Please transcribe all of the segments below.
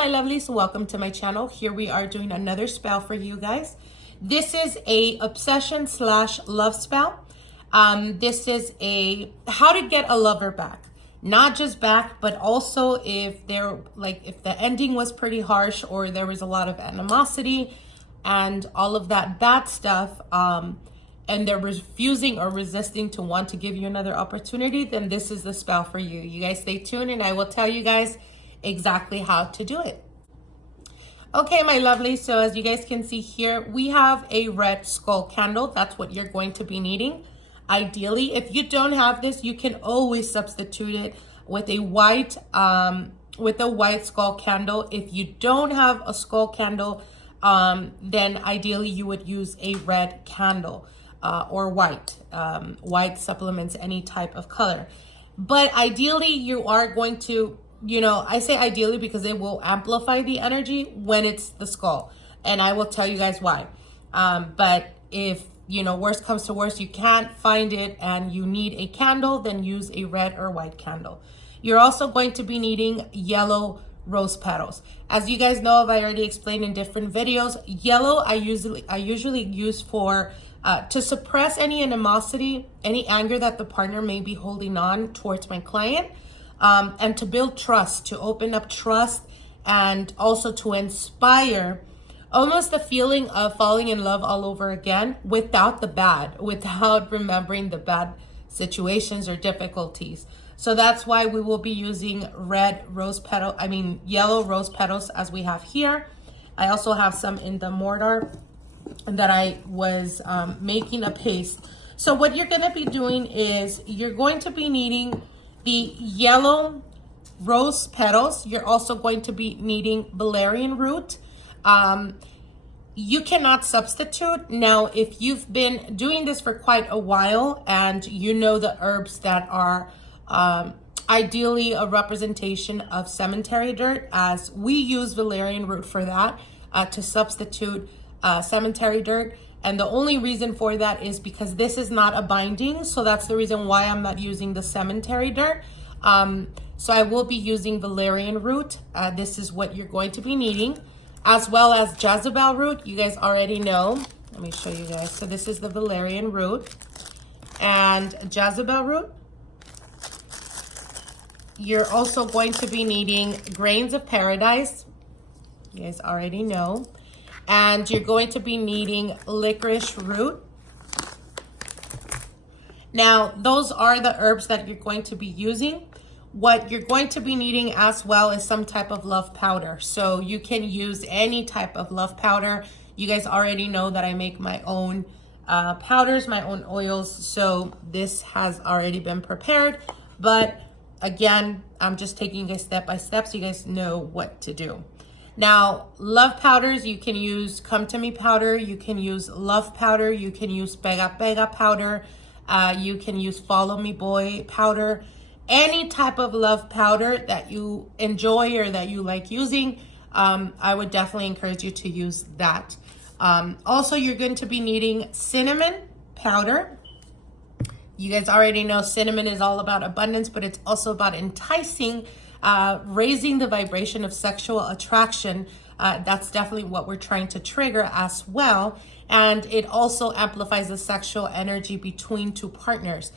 my lovelies, welcome to my channel. Here we are doing another spell for you guys. This is a obsession / love spell. This is a how to get a lover back. Not just back, but also if if the ending was pretty harsh or there was a lot of animosity and all of that bad stuff, and they're refusing or resisting to want to give you another opportunity, then this is the spell for you. You guys stay tuned and I will tell you guys exactly how to do it. Okay, my lovely, so as you guys can see here, we have a red skull candle. That's what you're going to be needing. Ideally, if you don't have this, you can always substitute it with a white skull candle. If you don't have a skull candle, then ideally you would use a red candle or white. White supplements any type of color. But ideally, you are going to, I say ideally because it will amplify the energy when it's the skull. And I will tell you guys why. But if, worst comes to worst, you can't find it and you need a candle, then use a red or white candle. You're also going to be needing yellow rose petals. As you guys know, I've already explained in different videos, yellow I usually use for to suppress any animosity, any anger that the partner may be holding on towards my client. And to build trust, to open up trust, and also to inspire almost the feeling of falling in love all over again without the bad, without remembering the bad situations or difficulties. So that's why we will be using yellow rose petals as we have here. I also have some in the mortar that I was making a paste. So what you're going to be doing is you're going to be needing the yellow rose petals. You're also going to be needing Valerian Root. You cannot substitute. Now, if you've been doing this for quite a while and you know the herbs that are ideally a representation of cemetery dirt, as we use Valerian Root for that, to substitute cemetery dirt. And the only reason for that is because this is not a binding. So that's the reason why I'm not using the cemetery dirt. So I will be using Valerian Root. This is what you're going to be needing, as well as Jezebel Root. You guys already know. Let me show you guys. So this is the Valerian Root and Jezebel Root. You're also going to be needing Grains of Paradise. You guys already know. And you're going to be needing Licorice Root. Now, those are the herbs that you're going to be using. What you're going to be needing as well is some type of love powder. So you can use any type of love powder. You guys already know that I make my own powders, my own oils. So this has already been prepared. But again, I'm just taking it step by step so you guys know what to do. Now, love powders, you can use Come To Me powder, you can use love powder, you can use Pega Pega powder, you can use Follow Me Boy powder. Any type of love powder that you enjoy or that you like using, I would definitely encourage you to use that. Also, you're going to be needing cinnamon powder. You guys already know cinnamon is all about abundance, but it's also about enticing, raising the vibration of sexual attraction. That's definitely what we're trying to trigger as well. And it also amplifies the sexual energy between two partners,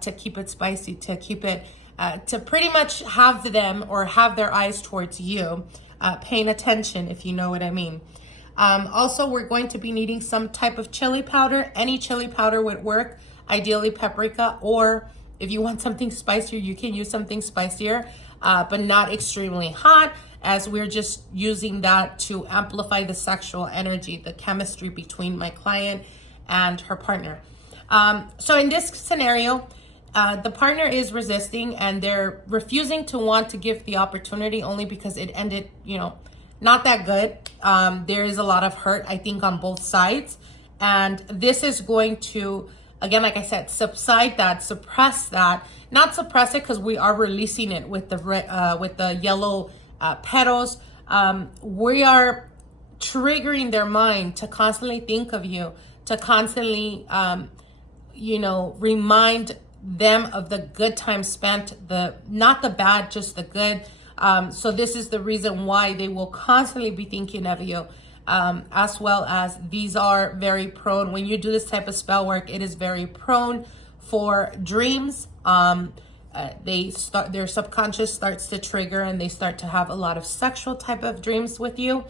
to keep it spicy, to keep it, to pretty much have them or have their eyes towards you, paying attention, if you know what I mean. Also, we're going to be needing some type of chili powder. Any chili powder would work, ideally paprika, or if you want something spicier, you can use something spicier, but not extremely hot, as we're just using that to amplify the sexual energy, the chemistry between my client and her partner. So in this scenario, the partner is resisting and they're refusing to want to give the opportunity only because it ended, not that good. There is a lot of hurt, I think, on both sides. And this is going to, again, like I said, subside that, suppress that. Not suppress it because we are releasing it with the yellow petals. We are triggering their mind to constantly think of you, to constantly, remind them of the good time spent, not the bad, just the good, So this is the reason why they will constantly be thinking of you. As well as these are very prone, when you do this type of spell work, it is very prone for dreams. Their subconscious starts to trigger and they start to have a lot of sexual type of dreams with you,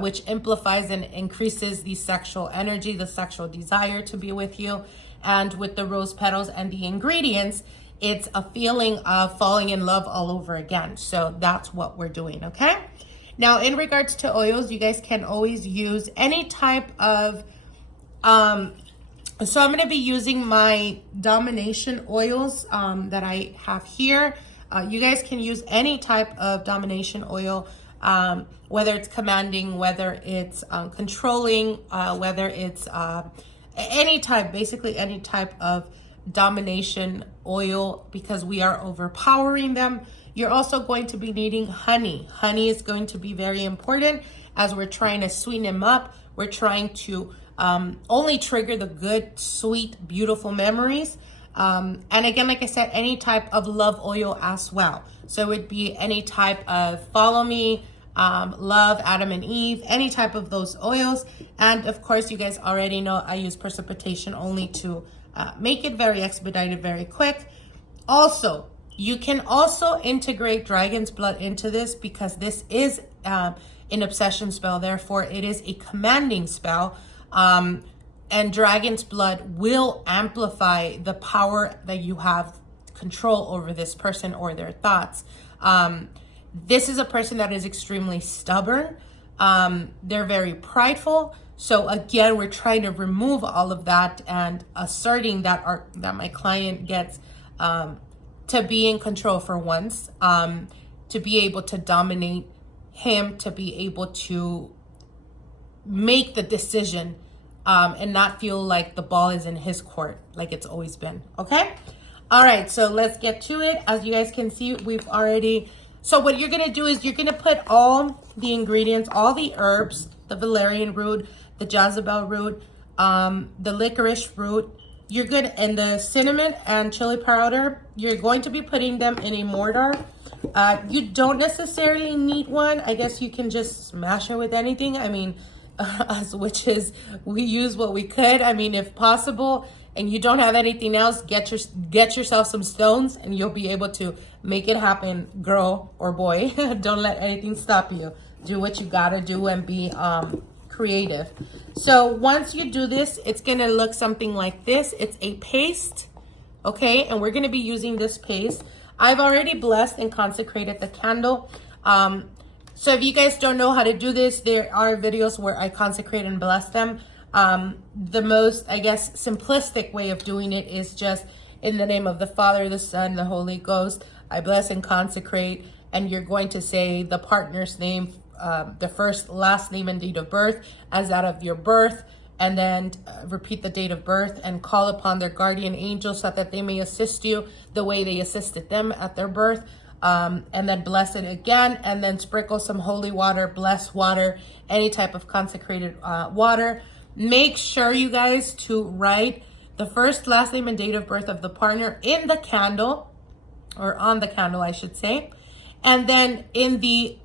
which amplifies and increases the sexual energy, the sexual desire to be with you. And with the rose petals and the ingredients, it's a feeling of falling in love all over again. So that's what we're doing, okay? Now, in regards to oils, you guys can always use any type of, so I'm going to be using my domination oils that I have here. You guys can use any type of domination oil, whether it's commanding, whether it's controlling, whether it's any type, basically any type of domination oil, because we are overpowering them. You're also going to be needing honey. Honey is going to be very important as we're trying to sweeten them up. We're trying to only trigger the good, sweet, beautiful memories. And again, like I said, any type of love oil as well. So it would be any type of Follow Me, Love, Adam and Eve, any type of those oils. And of course, you guys already know I use Precipitation only to make it very expedited, very quick. Also, you can also integrate dragon's blood into this because this is an obsession spell. Therefore, it is a commanding spell. And dragon's blood will amplify the power that you have control over this person or their thoughts. This is a person that is extremely stubborn. They're very prideful. So again, we're trying to remove all of that and asserting that that my client gets to be in control for once, to be able to dominate him, to be able to make the decision and not feel like the ball is in his court like it's always been. Okay? All right, so let's get to it. As you guys can see, we've already... So what you're going to do is you're going to put all the ingredients, all the herbs, the Valerian Root, the Jezebel Root, the Licorice Root, you're good, and the cinnamon and chili powder, you're going to be putting them in a mortar. You don't necessarily need one. I guess you can just smash it with anything. I mean, as witches, we use what we could. I mean, if possible, and you don't have anything else, get yourself some stones and you'll be able to make it happen, girl or boy. Don't let anything stop you. Do what you gotta do and be creative. So once you do this, it's gonna look something like this. It's a paste, okay? And we're gonna be using this paste. I've already blessed and consecrated the candle. So if you guys don't know how to do this, there are videos where I consecrate and bless them. The most, I guess, simplistic way of doing it is just in the name of the Father, the Son, the Holy Ghost. I bless and consecrate, and you're going to say the partner's name, the first, last name, and date of birth as that of your birth, and then repeat the date of birth and call upon their guardian angels so that they may assist you the way they assisted them at their birth. And then bless it again, and then sprinkle some holy water, blessed water, any type of consecrated water. Make sure, you guys, to write the first, last name, and date of birth of the partner in the candle, or on the candle, I should say. And then in the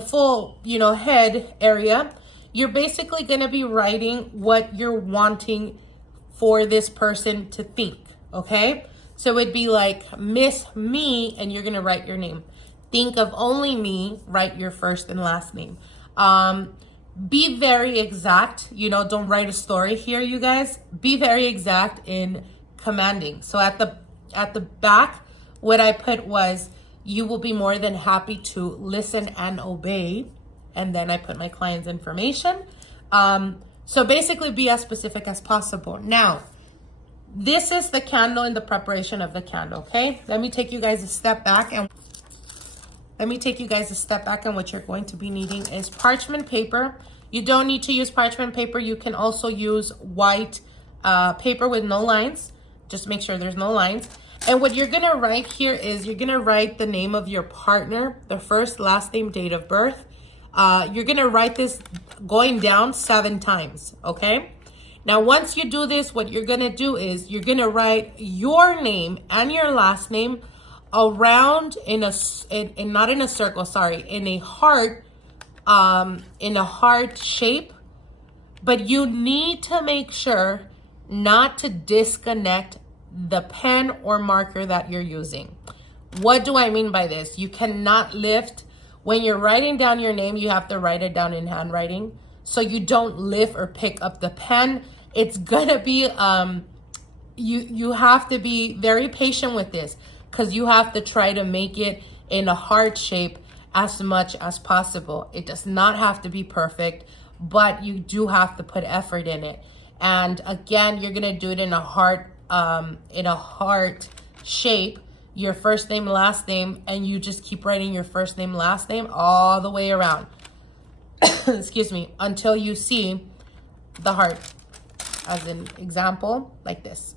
full, head area, you're basically going to be writing what you're wanting for this person to think, okay? So it'd be like, Miss Me, and you're going to write your name. Think of only me, write your first and last name. Be very exact, don't write a story here, you guys. Be very exact in commanding. So at the back, what I put was, you will be more than happy to listen and obey. And then I put my client's information. So basically be as specific as possible. Now, this is the candle and the preparation of the candle, okay? Let me take you guys a step back, and what you're going to be needing is parchment paper. You don't need to use parchment paper. You can also use white paper with no lines. Just make sure there's no lines. And what you're gonna write here is you're gonna write the name of your partner, the first, last name, date of birth. You're gonna write this going down 7 times, okay? Now, once you do this, what you're gonna do is you're gonna write your name and your last name around not in a circle, sorry, in a heart shape, but you need to make sure not to disconnect the pen or marker that you're using. What do I mean by this? You cannot lift. When you're writing down your name, you have to write it down in handwriting. So you don't lift or pick up the pen. It's gonna be, you have to be very patient with this, because you have to try to make it in a heart shape as much as possible. It does not have to be perfect, but you do have to put effort in it. And again, you're gonna do it in a heart shape, your first name, last name, and you just keep writing your first name, last name all the way around. Excuse me, until you see the heart. As an example, like this.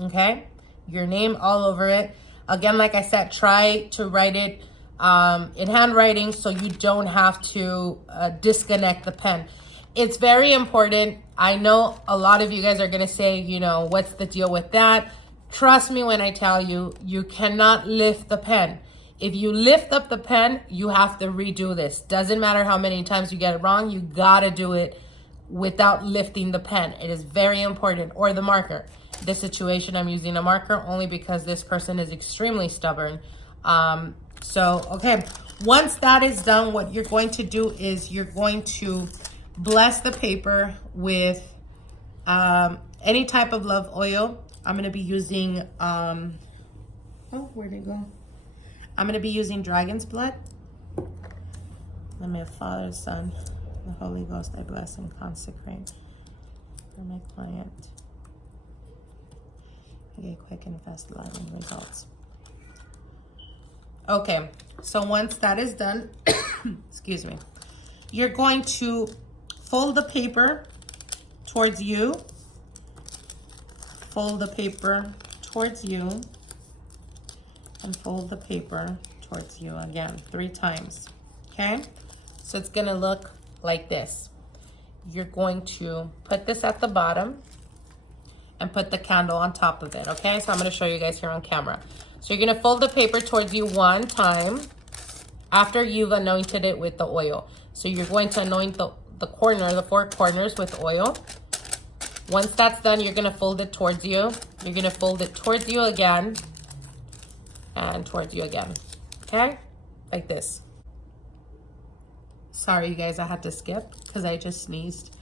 Okay? Your name all over it. Again, like I said, try to write it in handwriting so you don't have to disconnect the pen. It's very important. I know a lot of you guys are going to say, you know, what's the deal with that? Trust me when I tell you, you cannot lift the pen. If you lift up the pen, you have to redo this. Doesn't matter how many times you get it wrong, you got to do it without lifting the pen. It is very important. Or the marker. This situation, I'm using a marker only because this person is extremely stubborn. Okay, once that is done, what you're going to do is you're going to bless the paper with any type of love oil. I'm going to be using, where'd it go? I'm going to be using dragon's blood. Let me have Father, Son, the Holy Ghost, I bless and consecrate for my client. Okay, quick and fast lasting results. Okay, so once that is done, excuse me, you're going to fold the paper towards you. Fold the paper towards you. And fold the paper towards you again 3 times. Okay, so it's gonna look like this. You're going to put this at the bottom and put the candle on top of it. Okay, so I'm gonna show you guys here on camera. So you're gonna fold the paper towards you 1 time after you've anointed it with the oil. So you're going to anoint the corner, the 4 corners with oil. Once that's done, you're gonna fold it towards you. You're gonna fold it towards you again and towards you again. Okay, like this. Sorry, you guys, I had to skip because I just sneezed.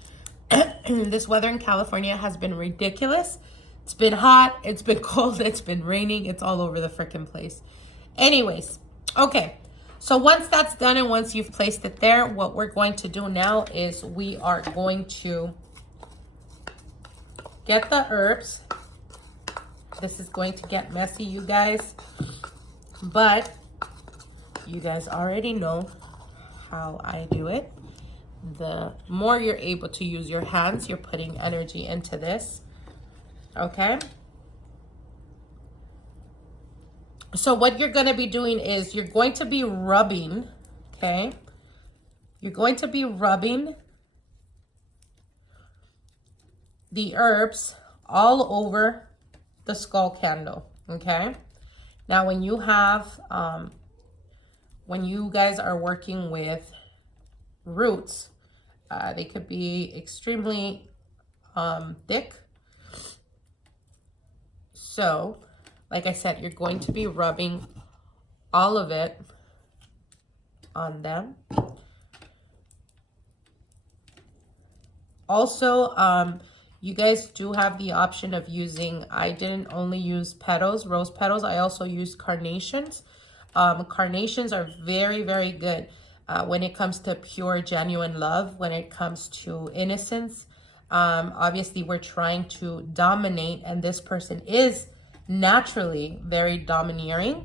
This weather in California has been ridiculous. It's been hot, it's been cold, it's been raining, it's all over the freaking place. Anyways, okay. So once that's done and once you've placed it there, what we're going to do now is we are going to get the herbs. This is going to get messy, you guys, but you guys already know how I do it. The more you're able to use your hands, you're putting energy into this. Okay. So what you're going to be doing is you're going to be rubbing, okay? You're going to be rubbing the herbs all over the skull candle, okay? Now, when you have, when you guys are working with roots, they could be extremely thick. So, like I said, you're going to be rubbing all of it on them. Also, you guys do have the option of using, I didn't only use petals, rose petals. I also used carnations. Carnations are very, very good when it comes to pure, genuine love, when it comes to innocence. Obviously, we're trying to dominate, and this person is naturally very domineering.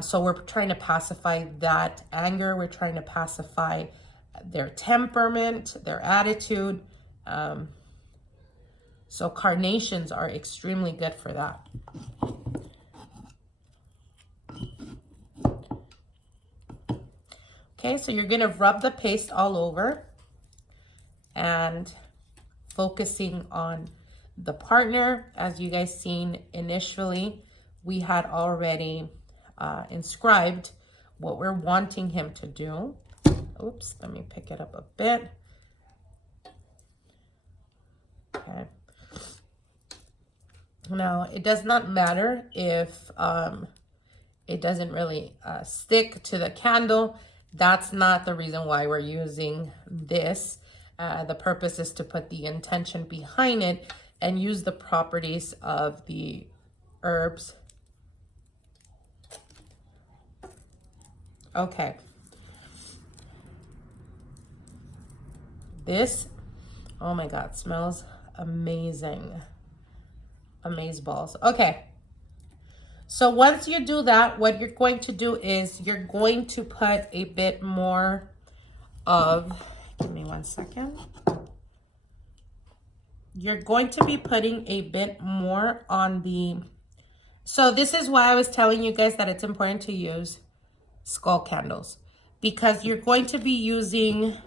So we're trying to pacify that anger. We're trying to pacify their temperament, their attitude. So carnations are extremely good for that. Okay, so you're gonna rub the paste all over and focusing on the partner. As you guys seen initially, we had already inscribed what we're wanting him to do. Oops, let me pick it up a bit. Okay. Now, it does not matter if it doesn't really stick to the candle. That's not the reason why we're using this. The purpose is to put the intention behind it and use the properties of the herbs. Okay. This, oh my God, smells amazing. Amazeballs. Okay. So once you do that, what you're going to do is you're going to put a bit more of, give me 1 second. You're going to be putting a bit more on the, so this is why I was telling you guys that it's important to use skull candles, because you're going to be using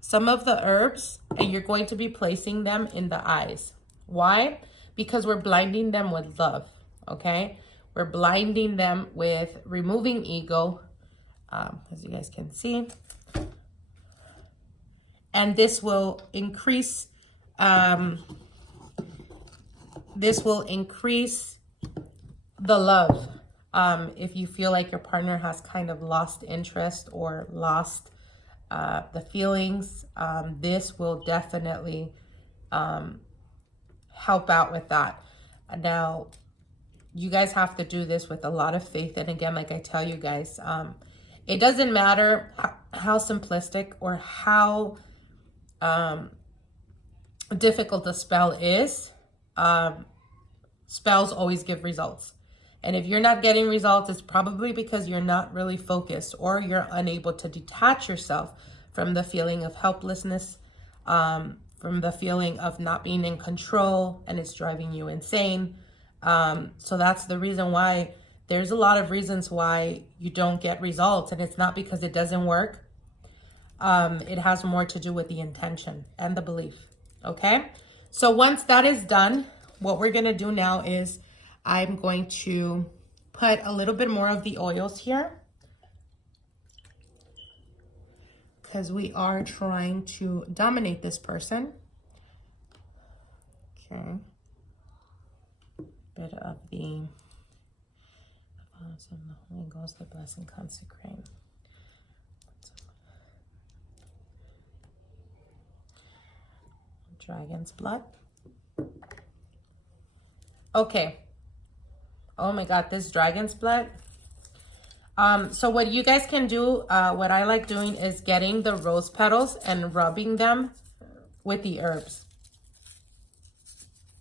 some of the herbs and you're going to be placing them in the eyes. Why? Because we're blinding them with love, okay? We're blinding them with removing ego, as you guys can see. And this will increase, the love. If you feel like your partner has kind of lost interest or lost the feelings, this will definitely help out with that. Now, you guys have to do this with a lot of faith. And again, like I tell you guys, it doesn't matter how simplistic or how difficult the spell is. Spells always give results. And if you're not getting results, it's probably because you're not really focused or you're unable to detach yourself from the feeling of helplessness, from the feeling of not being in control, and it's driving you insane. So that's the reason why there's a lot of reasons why you don't get results, and it's not because it doesn't work. It has more to do with the intention and the belief. Okay. So once that is done, what we're going to do now is I'm going to put a little bit more of the oils here, because we are trying to dominate this person. Okay. Bit of the Holy Ghost, the blessing consecrate. Dragon's blood. Okay. Oh my God, this dragon's blood. So what you guys can do, what I like doing is getting the rose petals and rubbing them with the herbs.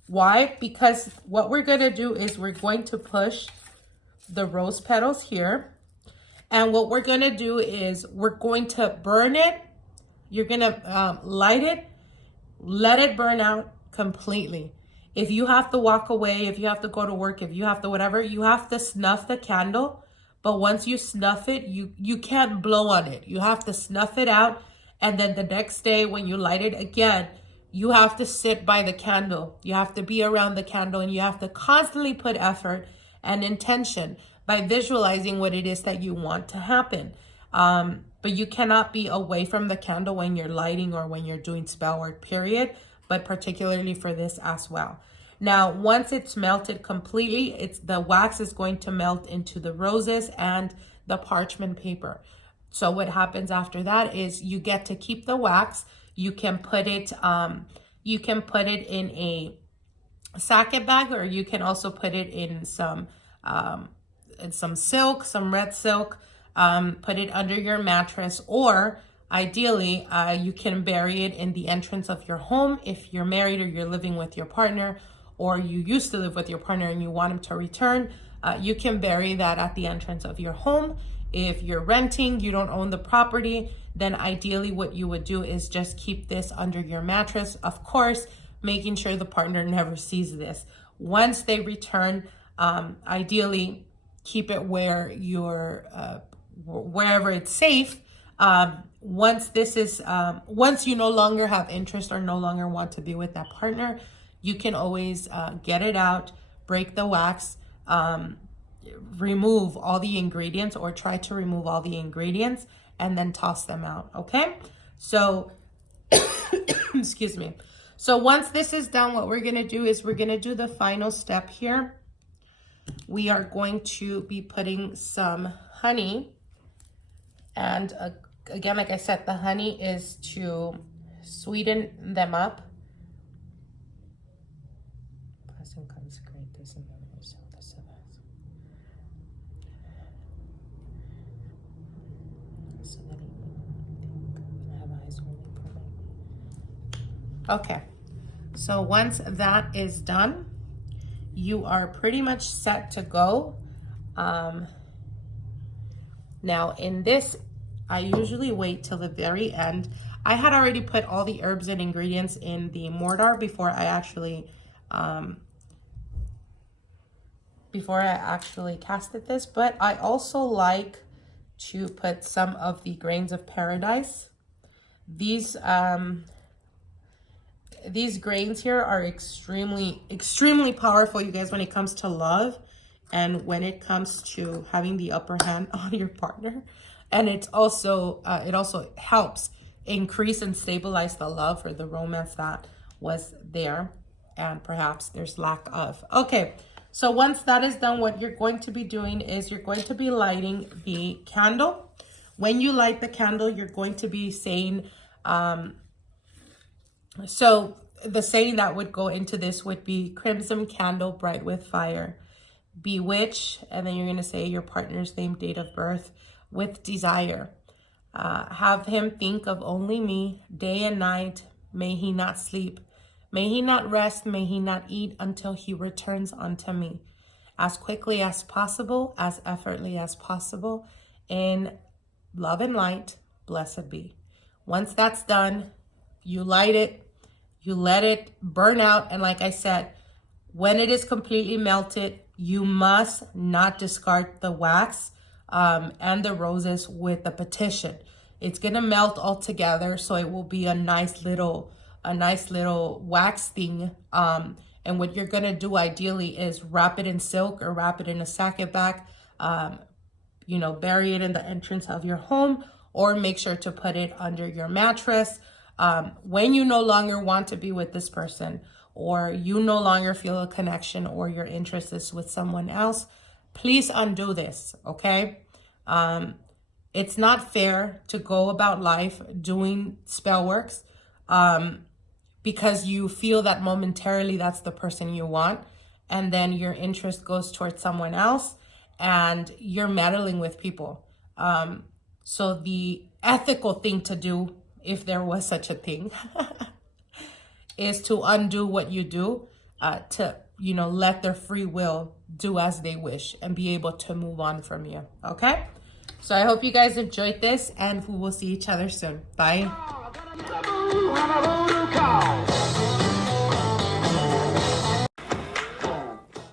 Why? Because what we're going to do is we're going to push the rose petals here. And what we're going to do is we're going to burn it. You're going to light it, let it burn out completely. If you have to walk away, if you have to go to work, if you have to whatever, you have to snuff the candle. But once you snuff it, you can't blow on it. You have to snuff it out. And then the next day when you light it again, you have to sit by the candle. You have to be around the candle, and you have to constantly put effort and intention by visualizing what it is that you want to happen. But you cannot be away from the candle when you're lighting or when you're doing spell work, period. But particularly for this as well. Now, once it's melted completely, the wax is going to melt into the roses and the parchment paper. So what happens after that is you get to keep the wax. You can put it in a sachet bag, or you can also put it in some silk, some red silk. Put it under your mattress, or ideally, you can bury it in the entrance of your home if you're married or you're living with your partner, or you used to live with your partner and you want him to return. You can bury that at the entrance of your home. If you're renting, you don't own the property, then ideally what you would do is just keep this under your mattress. Of course, making sure the partner never sees this. Once they return, ideally keep it where wherever it's safe. Once you no longer have interest or no longer want to be with that partner, you can always get it out, break the wax, remove all the ingredients, or try to remove all the ingredients, and then toss them out. Okay, so excuse me. So once this is done, what we're going to do is we're going to do the final step here. We are going to be putting some honey, and again, like I said, the honey is to sweeten them up. Okay, so once that is done, you are pretty much set to go. Now in this, I usually wait till the very end. I had already put all the herbs and ingredients in the mortar before I actually casted this, but I also like to put some of the grains of paradise. These grains here are extremely powerful, you guys, when it comes to love and when it comes to having the upper hand on your partner. And it's also it also helps increase and stabilize the love or the romance that was there and perhaps there's lack of. Okay, so once that is done, what you're going to be doing is you're going to be lighting the candle. When you light the candle, you're going to be saying, so the saying that would go into this would be crimson candle bright with fire, bewitch, and then you're going to say your partner's name, date of birth, with desire. Have him think of only me day and night. May he not sleep. May he not rest. May he not eat until he returns unto me. As quickly as possible, as effortlessly as possible, in love and light, blessed be. Once that's done, you light it. You let it burn out. And like I said, when it is completely melted, you must not discard the wax and the roses with the petition. It's going to melt all together. So it will be a nice little wax thing. And what you're going to do ideally is wrap it in silk or wrap it in a sack bag, you know, bury it in the entrance of your home, or make sure to put it under your mattress. When you no longer want to be with this person, or you no longer feel a connection, or your interest is with someone else, please undo this, okay? It's not fair to go about life doing spell works because you feel that momentarily that's the person you want, and then your interest goes towards someone else, and you're meddling with people. So the ethical thing to do, if there was such a thing, is to undo what you do, to, you know, let their free will do as they wish and be able to move on from you. Okay? So I hope you guys enjoyed this, and we will see each other soon. Bye.